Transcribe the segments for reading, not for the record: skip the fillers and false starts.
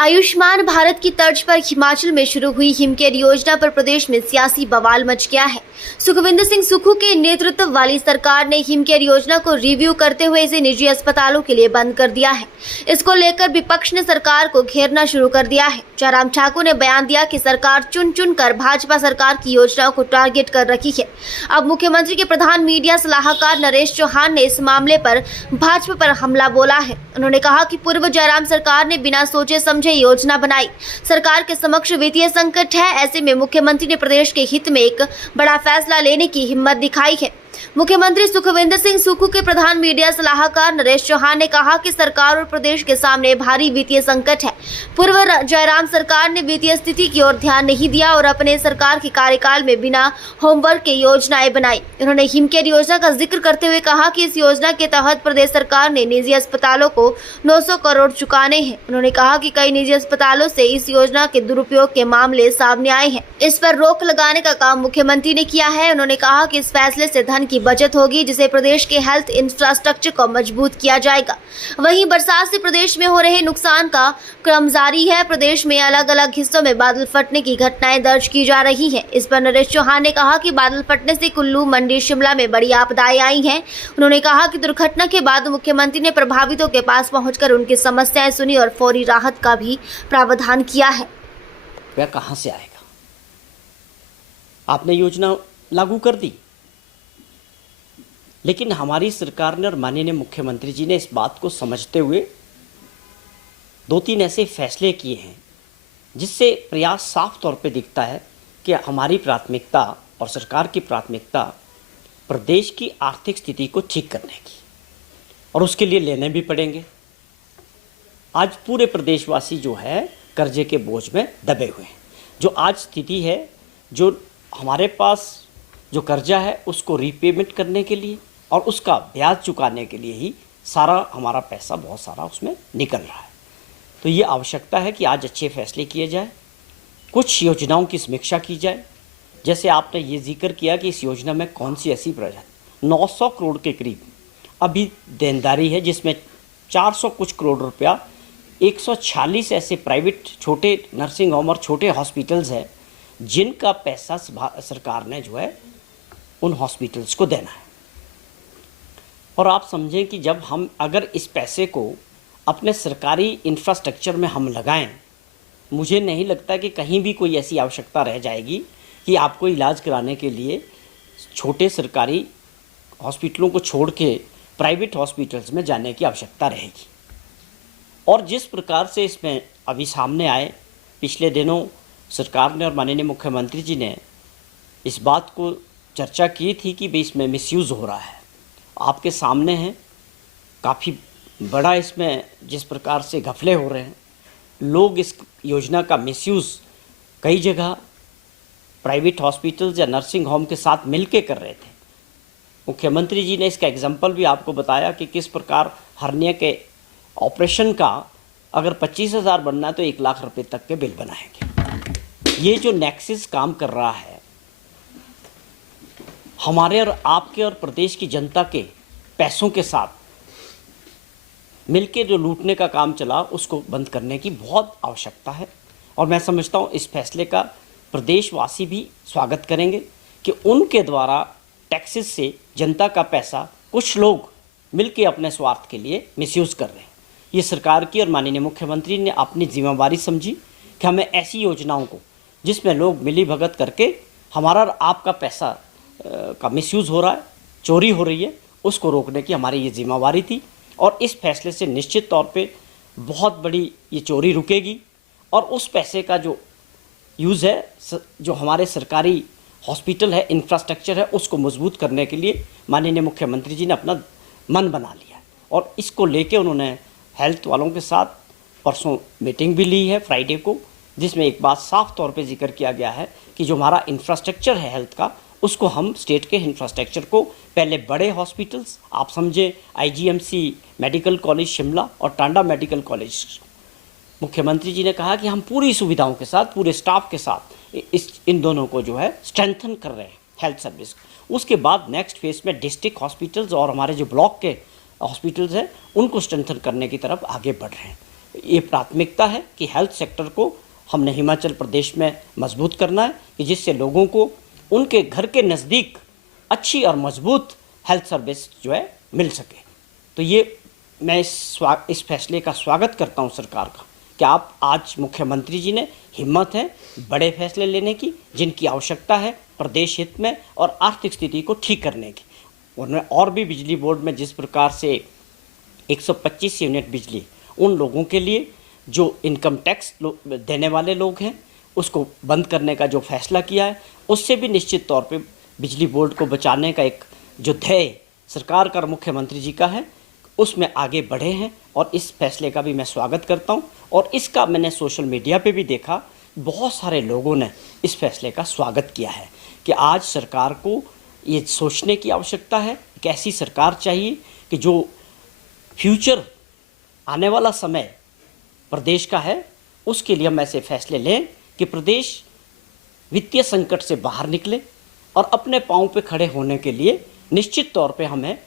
आयुष्मान भारत की तर्ज पर हिमाचल में शुरू हुई हिमकेयर योजना पर प्रदेश में सियासी बवाल मच गया है। सुखविंदर सिंह सुक्खू के नेतृत्व वाली सरकार ने हिमकेयर योजना को रिव्यू करते हुए इसे निजी अस्पतालों के लिए बंद कर दिया है। इसको लेकर विपक्ष ने सरकार को घेरना शुरू कर दिया है। जयराम ठाकुर ने बयान दिया कि सरकार चुन चुन कर भाजपा सरकार की योजनाओं को टारगेट कर रखी है। अब मुख्यमंत्री के प्रधान मीडिया सलाहकार नरेश चौहान ने इस मामले पर भाजपा पर हमला बोला है। उन्होंने कहा कि पूर्व जयराम सरकार ने बिना सोचे समझे योजना बनाई। सरकार के समक्ष वित्तीय संकट है, ऐसे में मुख्यमंत्री ने प्रदेश के हित में एक बड़ा फैसला लेने की हिम्मत दिखाई है। मुख्यमंत्री सुखविंदर सिंह सुक्खू के प्रधान मीडिया सलाहकार नरेश चौहान ने कहा कि सरकार और प्रदेश के सामने भारी वित्तीय संकट है। पूर्व जयराम सरकार ने वित्तीय स्थिति की ओर ध्यान नहीं दिया और अपने सरकार के कार्यकाल में बिना होमवर्क के योजनाएं बनाई। उन्होंने हिमकेयर योजना का जिक्र करते हुए कहा कि इस योजना के तहत प्रदेश सरकार ने निजी अस्पतालों को 900 करोड़ चुकाने हैं। उन्होंने कहा कि कई निजी अस्पतालों से इस योजना के दुरुपयोग के मामले सामने आए हैं। इस पर रोक लगाने का काम मुख्यमंत्री ने किया है। उन्होंने कहा कि इस फैसले से धन की बचत होगी, जिसे प्रदेश के हेल्थ इंफ्रास्ट्रक्चर को मजबूत किया जाएगा। वहीं बरसात से प्रदेश में हो रहे नुकसान का क्रम जारी है। प्रदेश में अलग अलग हिस्सों में बादल फटने की घटनाएं दर्ज की जा रही हैं। इस पर नरेश चौहान ने कहा कि बादल फटने से कुल्लू, मंडी, शिमला में बड़ी आपदाएं आई हैं। उन्होंने कहा कि दुर्घटना के बाद मुख्यमंत्री ने प्रभावितों के पास पहुंचकर उनकी समस्याएं सुनी और फौरी राहत का भी प्रावधान किया है। वह कहां से आएगा? आपने योजना लागू कर दी, लेकिन हमारी सरकार ने और माननीय मुख्यमंत्री जी ने इस बात को समझते हुए 2-3 ऐसे फैसले किए हैं जिससे प्रयास साफ तौर पे दिखता है कि हमारी प्राथमिकता और सरकार की प्राथमिकता प्रदेश की आर्थिक स्थिति को ठीक करने की, और उसके लिए लेने भी पड़ेंगे। आज पूरे प्रदेशवासी जो है कर्जे के बोझ में दबे हुए हैं। जो आज स्थिति है, जो हमारे पास जो कर्जा है उसको रीपेमेंट करने के लिए और उसका ब्याज चुकाने के लिए ही सारा हमारा पैसा बहुत सारा उसमें निकल रहा है। तो ये आवश्यकता है कि आज अच्छे फैसले किए जाए, कुछ योजनाओं की समीक्षा की जाए। जैसे आपने ये जिक्र किया कि इस योजना में कौन सी ऐसी प्रोजेक्ट 900 करोड़ के करीब अभी देनदारी है, जिसमें 400 कुछ करोड़ रुपया 146 ऐसे प्राइवेट छोटे नर्सिंग होम और छोटे हॉस्पिटल्स हैं जिनका पैसा सरकार ने जो है उन हॉस्पिटल्स को देना है। और आप समझें कि जब हम अगर इस पैसे को अपने सरकारी इंफ्रास्ट्रक्चर में हम लगाएं, मुझे नहीं लगता कि कहीं भी कोई ऐसी आवश्यकता रह जाएगी कि आपको इलाज कराने के लिए छोटे सरकारी हॉस्पिटलों को छोड़ के प्राइवेट हॉस्पिटल्स में जाने की आवश्यकता रहेगी। और जिस प्रकार से इसमें अभी सामने आए, पिछले दिनों सरकार ने और माननीय मुख्यमंत्री जी ने इस बात को चर्चा की थी कि भाई इसमें मिसयूज़ हो रहा है। आपके सामने है काफ़ी बड़ा इसमें जिस प्रकार से घपले हो रहे हैं। लोग इस योजना का मिसयूज़ कई जगह प्राइवेट हॉस्पिटल्स या नर्सिंग होम के साथ मिलके कर रहे थे। मुख्यमंत्री जी ने इसका एग्जाम्पल भी आपको बताया कि किस प्रकार हर्निया के ऑपरेशन का अगर 25,000 बनना है तो 1 लाख रुपए तक के बिल बनाएंगे। ये जो नेक्सस काम कर रहा है, हमारे और आपके और प्रदेश की जनता के पैसों के साथ मिलके जो लूटने का काम चला, उसको बंद करने की बहुत आवश्यकता है। और मैं समझता हूँ इस फैसले का प्रदेशवासी भी स्वागत करेंगे कि उनके द्वारा टैक्सेस से जनता का पैसा कुछ लोग मिलके अपने स्वार्थ के लिए मिसयूज़ कर रहे हैं। ये सरकार की और माननीय मुख्यमंत्री ने अपनी जिम्मेवारी समझी कि हमें ऐसी योजनाओं को जिसमें लोग मिली भगत करके हमारा और आपका पैसा का मिसयूज़ हो रहा है, चोरी हो रही है, उसको रोकने की हमारी ये जिम्मेवारी थी। और इस फैसले से निश्चित तौर पे बहुत बड़ी ये चोरी रुकेगी और उस पैसे का जो यूज़ है, जो हमारे सरकारी हॉस्पिटल है, इंफ्रास्ट्रक्चर है, उसको मजबूत करने के लिए माननीय मुख्यमंत्री जी ने अपना मन बना लिया है। और इसको लेके उन्होंने हेल्थ वालों के साथ परसों मीटिंग भी ली है फ्राइडे को, जिसमें एक बात साफ तौर पे जिक्र किया गया है कि जो हमारा इंफ्रास्ट्रक्चर है हेल्थ का, उसको हम स्टेट के इंफ्रास्ट्रक्चर को पहले बड़े हॉस्पिटल्स, आप समझे आईजीएमसी मेडिकल कॉलेज शिमला और टांडा मेडिकल कॉलेज, मुख्यमंत्री जी ने कहा कि हम पूरी सुविधाओं के साथ, पूरे स्टाफ के साथ इन दोनों को जो है स्ट्रेंथन कर रहे हैं हेल्थ सर्विस। उसके बाद नेक्स्ट फेज में डिस्ट्रिक्ट हॉस्पिटल्स और हमारे जो ब्लॉक के हॉस्पिटल्स हैं उनको स्ट्रेंथन करने की तरफ आगे बढ़ रहे हैं। ये प्राथमिकता है कि हेल्थ सेक्टर को हमने हिमाचल प्रदेश में मजबूत करना है कि जिससे लोगों को उनके घर के नज़दीक अच्छी और मजबूत हेल्थ सर्विस जो है मिल सके। तो ये मैं इस फैसले का स्वागत करता हूँ सरकार का कि आप आज मुख्यमंत्री जी ने हिम्मत है बड़े फैसले लेने की जिनकी आवश्यकता है प्रदेश हित में और आर्थिक स्थिति को ठीक करने की। उन्होंने और भी बिजली बोर्ड में जिस प्रकार से 125 यूनिट बिजली उन लोगों के लिए जो इनकम टैक्स देने वाले लोग हैं उसको बंद करने का जो फैसला किया है, उससे भी निश्चित तौर पे बिजली बोर्ड को बचाने का एक जो ध्येय सरकार का और मुख्यमंत्री जी का है उसमें आगे बढ़े हैं और इस फैसले का भी मैं स्वागत करता हूं। और इसका मैंने सोशल मीडिया पे भी देखा, बहुत सारे लोगों ने इस फैसले का स्वागत किया है कि आज सरकार को ये सोचने की आवश्यकता है कि ऐसी सरकार चाहिए कि जो फ्यूचर आने वाला समय प्रदेश का है उसके लिए हम ऐसे फैसले लें कि प्रदेश वित्तीय संकट से बाहर निकले और अपने पांव पे खड़े होने के लिए निश्चित तौर पे हमें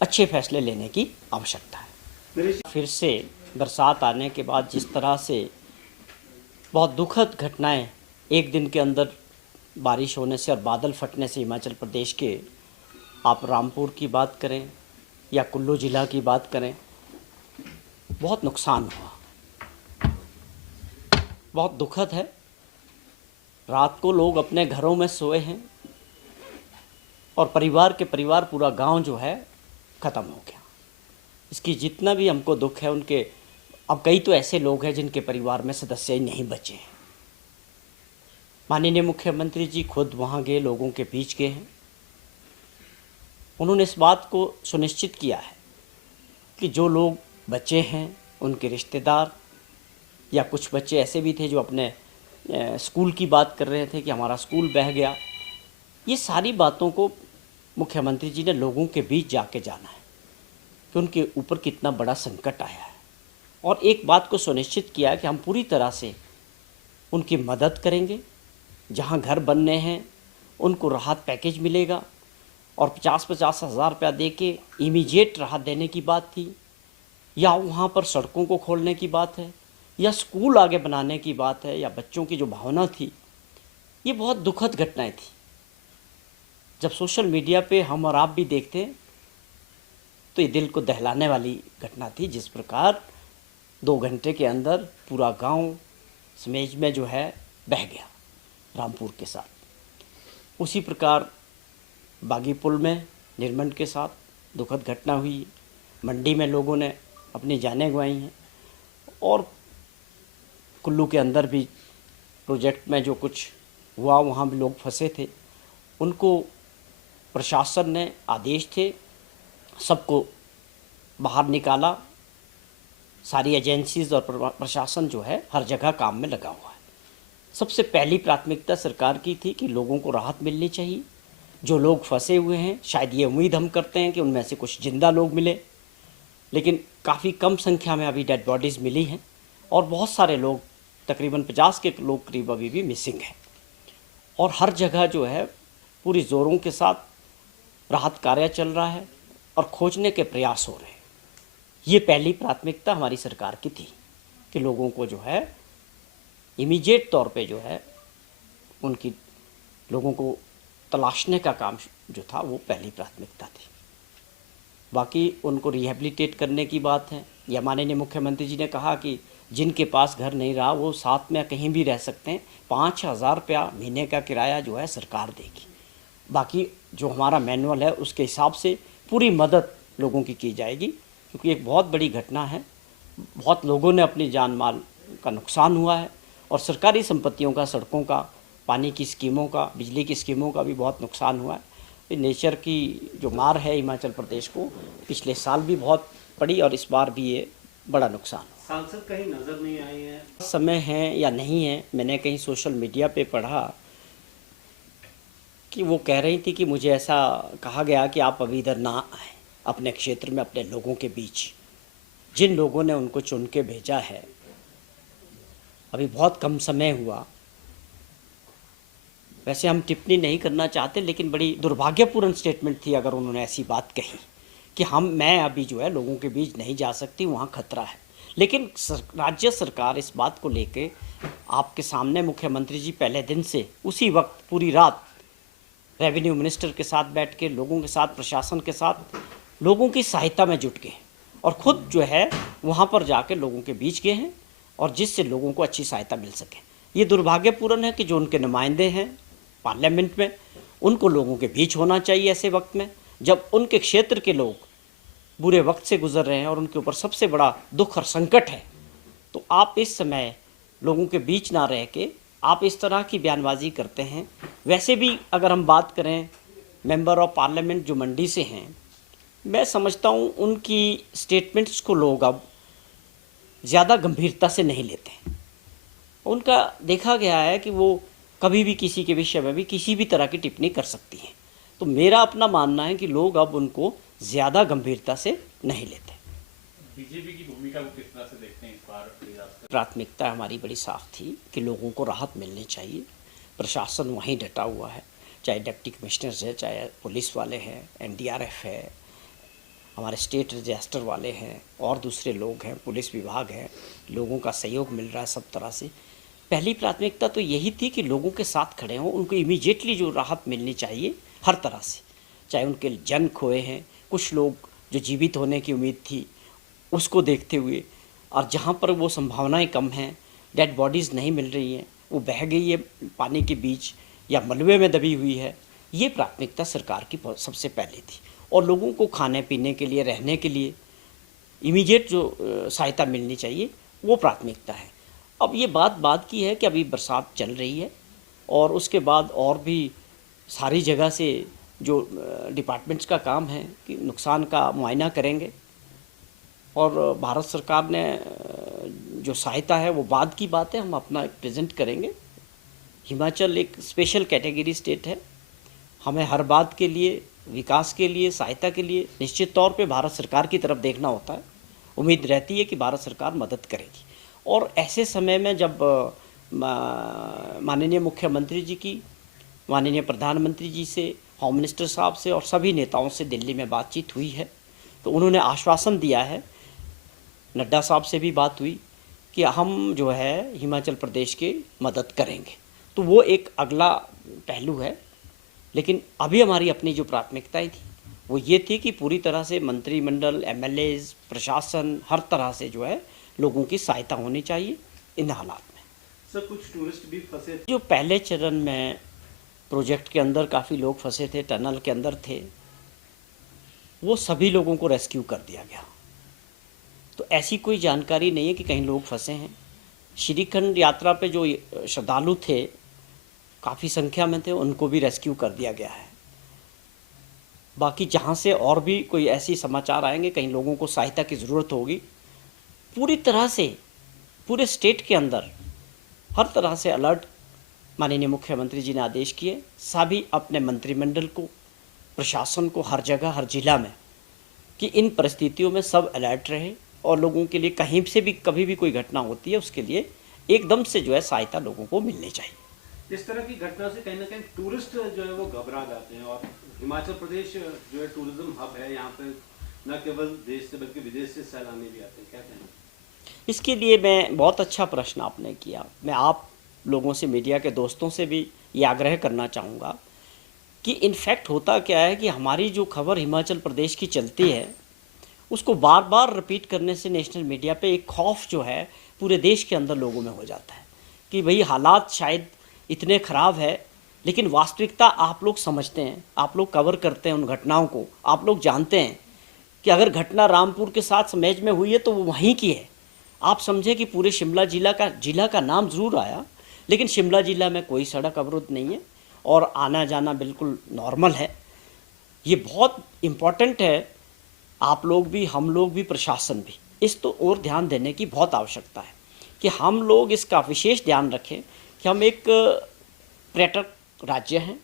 अच्छे फैसले लेने की आवश्यकता है। फिर से बरसात आने के बाद जिस तरह से बहुत दुखद घटनाएं एक दिन के अंदर बारिश होने से और बादल फटने से हिमाचल प्रदेश के, आप रामपुर की बात करें या कुल्लू ज़िला की बात करें, बहुत नुकसान हुआ, बहुत दुखद है। रात को लोग अपने घरों में सोए हैं और परिवार के परिवार पूरा गांव जो है ख़त्म हो गया। इसकी जितना भी हमको दुख है उनके, अब कई तो ऐसे लोग हैं जिनके परिवार में सदस्य ही नहीं बचे हैं। माननीय मुख्यमंत्री जी खुद वहाँ गए, लोगों के बीच गए हैं। उन्होंने इस बात को सुनिश्चित किया है कि जो लोग बचे हैं उनके रिश्तेदार या कुछ बच्चे ऐसे भी थे जो अपने स्कूल की बात कर रहे थे कि हमारा स्कूल बह गया। ये सारी बातों को मुख्यमंत्री जी ने लोगों के बीच जाके जाना है कि उनके ऊपर कितना बड़ा संकट आया है और एक बात को सुनिश्चित किया है कि हम पूरी तरह से उनकी मदद करेंगे। जहां घर बनने हैं उनको राहत पैकेज मिलेगा और 50-50 हज़ार रुपया दे के इमीडिएट राहत देने की बात थी, या वहाँ पर सड़कों को खोलने की बात है या स्कूल आगे बनाने की बात है या बच्चों की जो भावना थी। ये बहुत दुखद घटनाएं थी। जब सोशल मीडिया पे हम और आप भी देखते हैं तो ये दिल को दहलाने वाली घटना थी। जिस प्रकार 2 घंटे के अंदर पूरा गांव समेज में जो है बह गया रामपुर के साथ। उसी प्रकार बागी पुल में निर्मंड के साथ दुखद घटना हुई। मंडी में लोगों ने अपनी जानें गंवाई हैं और कुल्लू के अंदर भी प्रोजेक्ट में जो कुछ हुआ वहाँ भी लोग फंसे थे। उनको प्रशासन ने आदेश थे, सबको बाहर निकाला। सारी एजेंसीज और प्रशासन जो है हर जगह काम में लगा हुआ है। सबसे पहली प्राथमिकता सरकार की थी कि लोगों को राहत मिलनी चाहिए। जो लोग फंसे हुए हैं, शायद ये उम्मीद हम करते हैं कि उनमें से कुछ जिंदा लोग मिले, लेकिन काफ़ी कम संख्या में अभी डेड बॉडीज़ मिली हैं और बहुत सारे लोग, तकरीबन 50 के लोग करीब अभी भी मिसिंग हैं। और हर जगह जो है पूरी ज़ोरों के साथ राहत कार्य चल रहा है और खोजने के प्रयास हो रहे हैं। ये पहली प्राथमिकता हमारी सरकार की थी कि लोगों को जो है इमीडिएट तौर पे जो है उनकी लोगों को तलाशने का काम जो था वो पहली प्राथमिकता थी। बाकी उनको रिहेबिलिटेट करने की बात है। या माननीय मुख्यमंत्री जी ने कहा कि जिनके पास घर नहीं रहा वो साथ में कहीं भी रह सकते हैं। 5,000 रुपया महीने का किराया जो है सरकार देगी। बाकी जो हमारा मैनुअल है उसके हिसाब से पूरी मदद लोगों की जाएगी, क्योंकि एक बहुत बड़ी घटना है। बहुत लोगों ने अपनी जान माल का नुकसान हुआ है और सरकारी संपत्तियों का, सड़कों का, पानी की स्कीमों का, बिजली की स्कीमों का भी बहुत नुकसान हुआ है। नेचर की जो मार है हिमाचल प्रदेश को पिछले साल भी बहुत पड़ी और इस बार भी ये बड़ा नुकसान। सांसद कहीं नजर नहीं आए हैं। समय है या नहीं है, मैंने कहीं सोशल मीडिया पे पढ़ा कि वो कह रही थी कि मुझे ऐसा कहा गया कि आप अभी इधर ना आए अपने क्षेत्र में, अपने लोगों के बीच। जिन लोगों ने उनको चुन के भेजा है, अभी बहुत कम समय हुआ। वैसे हम टिप्पणी नहीं करना चाहते, लेकिन बड़ी दुर्भाग्यपूर्ण स्टेटमेंट थी अगर उन्होंने ऐसी बात कही कि मैं अभी जो है लोगों के बीच नहीं जा सकती, वहाँ खतरा है। लेकिन राज्य सरकार इस बात को लेके आपके सामने मुख्यमंत्री जी पहले दिन से उसी वक्त पूरी रात रेवेन्यू मिनिस्टर के साथ बैठ के लोगों के साथ, प्रशासन के साथ लोगों की सहायता में जुट गए और ख़ुद जो है वहाँ पर जाके लोगों के बीच गए हैं और जिससे लोगों को अच्छी सहायता मिल सके। ये दुर्भाग्यपूर्ण है कि जो उनके नुमाइंदे हैं पार्लियामेंट में, उनको लोगों के बीच होना चाहिए ऐसे वक्त में जब उनके क्षेत्र के लोग बुरे वक्त से गुजर रहे हैं और उनके ऊपर सबसे बड़ा दुख और संकट है। तो आप इस समय लोगों के बीच ना रह के आप इस तरह की बयानबाजी करते हैं। वैसे भी अगर हम बात करें मेंबर ऑफ पार्लियामेंट जो मंडी से हैं, मैं समझता हूँ उनकी स्टेटमेंट्स को लोग अब ज़्यादा गंभीरता से नहीं लेते। उनका देखा गया है कि वो कभी भी किसी के विषय में भी किसी भी तरह की टिप्पणी कर सकती हैं। तो मेरा अपना मानना है कि लोग अब उनको ज़्यादा गंभीरता से नहीं लेते। बीजेपी की भूमिका को किस तरह से देखते हैं इस बार डिजास्टर? प्राथमिकता हमारी बड़ी साफ थी कि लोगों को राहत मिलनी चाहिए। प्रशासन वहीं डटा हुआ है, चाहे डिप्टी कमिश्नर्स है, चाहे पुलिस वाले हैं, एनडीआरएफ है, हमारे स्टेट रजिस्टर वाले हैं और दूसरे लोग हैं, पुलिस विभाग है, लोगों का सहयोग मिल रहा है सब तरह से। पहली प्राथमिकता तो यही थी कि लोगों के साथ खड़े हों, उनको इमीडिएटली जो राहत मिलनी चाहिए हर तरह से, चाहे उनके जन खोए हैं, कुछ लोग जो जीवित होने की उम्मीद थी उसको देखते हुए, और जहाँ पर वो संभावनाएं कम हैं, डेड बॉडीज़ नहीं मिल रही हैं, वो बह गई है पानी के बीच या मलबे में दबी हुई है, ये प्राथमिकता सरकार की सबसे पहले थी। और लोगों को खाने पीने के लिए, रहने के लिए इमीडिएट जो सहायता मिलनी चाहिए वो प्राथमिकता है। अब ये बात की है कि अभी बरसात चल रही है और उसके बाद और भी सारी जगह से जो डिपार्टमेंट्स का काम है कि नुकसान का मुआयना करेंगे और भारत सरकार ने जो सहायता है वो बाद की बात है, हम अपना प्रेजेंट करेंगे। हिमाचल एक स्पेशल कैटेगरी स्टेट है, हमें हर बात के लिए, विकास के लिए, सहायता के लिए निश्चित तौर पे भारत सरकार की तरफ देखना होता है। उम्मीद रहती है कि भारत सरकार मदद करेगी। और ऐसे समय में जब माननीय मुख्यमंत्री जी की, माननीय प्रधानमंत्री जी से, होम मिनिस्टर साहब से और सभी नेताओं से दिल्ली में बातचीत हुई है, तो उन्होंने आश्वासन दिया है, नड्डा साहब से भी बात हुई कि हम जो है हिमाचल प्रदेश की मदद करेंगे। तो वो एक अगला पहलू है। लेकिन अभी हमारी अपनी जो प्राथमिकताएं थी वो ये थी कि पूरी तरह से मंत्रिमंडल, एमएलएज, प्रशासन, हर तरह से जो है लोगों की सहायता होनी चाहिए इन हालात में। सर, कुछ टूरिस्ट भी फंसे थे। जो पहले चरण में प्रोजेक्ट के अंदर काफ़ी लोग फंसे थे, टनल के अंदर थे, वो सभी लोगों को रेस्क्यू कर दिया गया। तो ऐसी कोई जानकारी नहीं है कि कहीं लोग फंसे हैं। श्रीखंड यात्रा पे जो श्रद्धालु थे, काफ़ी संख्या में थे, उनको भी रेस्क्यू कर दिया गया है। बाकी जहाँ से और भी कोई ऐसी समाचार आएंगे, कहीं लोगों को सहायता की ज़रूरत होगी, पूरी तरह से पूरे स्टेट के अंदर हर तरह से अलर्ट माननीय मुख्यमंत्री जी ने आदेश किए। सभी अपने मंत्रिमंडल को, प्रशासन को हर जगह, हर जिला में, कि इन परिस्थितियों में सब अलर्ट रहे और लोगों के लिए कहीं से भी कभी भी कोई घटना होती है उसके लिए एकदम से जो है सहायता लोगों को मिलनी चाहिए। इस तरह की घटना से कहीं ना कहीं टूरिस्ट जो है वो घबरा जाते हैं और हिमाचल प्रदेश जो है टूरिज्म हब है, यहाँ पे न केवल देश से बल्कि विदेश से सैलानी भी आते हैं, क्या कहना? इसके लिए मैं बहुत अच्छा प्रश्न आपने किया। मैं आप लोगों से, मीडिया के दोस्तों से भी ये आग्रह करना चाहूँगा कि इनफैक्ट होता क्या है कि हमारी जो खबर हिमाचल प्रदेश की चलती है उसको बार बार रिपीट करने से नेशनल मीडिया पे एक खौफ जो है पूरे देश के अंदर लोगों में हो जाता है कि भाई हालात शायद इतने ख़राब है, लेकिन वास्तविकता आप लोग समझते हैं, आप लोग कवर करते हैं उन घटनाओं को, आप लोग जानते हैं कि अगर घटना रामपुर के साथ समेज में हुई है तो वो वहीं की है। आप समझे कि पूरे शिमला जिला का नाम ज़रूर आया, लेकिन शिमला जिला में कोई सड़क अवरुद्ध नहीं है और आना जाना बिल्कुल नॉर्मल है। ये बहुत इम्पॉर्टेंट है। आप लोग भी, हम लोग भी, प्रशासन भी इस तो और ध्यान देने की बहुत आवश्यकता है कि हम लोग इसका विशेष ध्यान रखें कि हम एक पर्यटक राज्य हैं।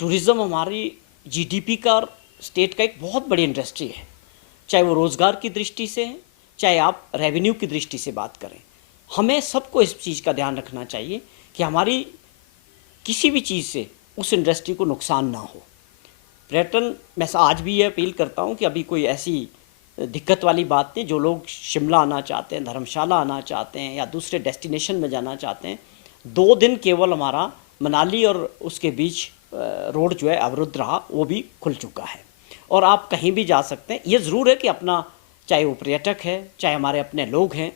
टूरिज़्म हमारी जीडीपी का, स्टेट का एक बहुत बड़ी इंडस्ट्री है, चाहे वो रोज़गार की दृष्टि से है, चाहे आप रेवेन्यू की दृष्टि से बात करें। हमें सबको इस चीज़ का ध्यान रखना चाहिए कि हमारी किसी भी चीज़ से उस इंडस्ट्री को नुकसान ना हो। पर्यटन, मैं आज भी ये अपील करता हूँ कि अभी कोई ऐसी दिक्कत वाली बात नहीं। जो लोग शिमला आना चाहते हैं, धर्मशाला आना चाहते हैं या दूसरे डेस्टिनेशन में जाना चाहते हैं, 2 दिन केवल हमारा मनाली और उसके बीच रोड जो है अवरुद्ध रहा, वो भी खुल चुका है और आप कहीं भी जा सकते हैं। ये ज़रूर है कि अपना, चाहे वो पर्यटक है, चाहे हमारे अपने लोग हैं,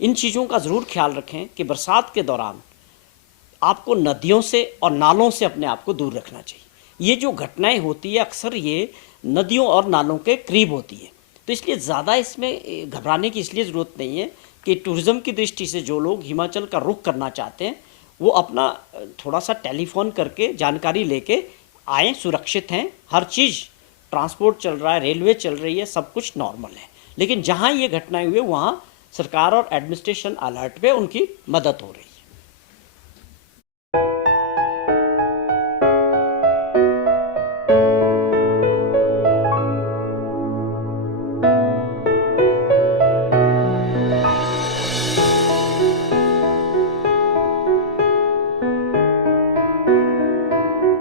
इन चीज़ों का ज़रूर ख्याल रखें कि बरसात के दौरान आपको नदियों से और नालों से अपने आप को दूर रखना चाहिए। ये जो घटनाएं होती है अक्सर ये नदियों और नालों के करीब होती है, तो इसलिए ज़्यादा इसमें घबराने की इसलिए ज़रूरत नहीं है कि टूरिज़्म की दृष्टि से जो लोग हिमाचल का रुख करना चाहते हैं वो अपना थोड़ा सा टेलीफोन करके जानकारी लेके आएँ, सुरक्षित हैं, हर चीज़, ट्रांसपोर्ट चल रहा है, रेलवे चल रही है, सब कुछ नॉर्मल है। लेकिन जहाँ ये घटनाएं हुई वहाँ सरकार और एडमिनिस्ट्रेशन अलर्ट पे उनकी मदद हो रही है।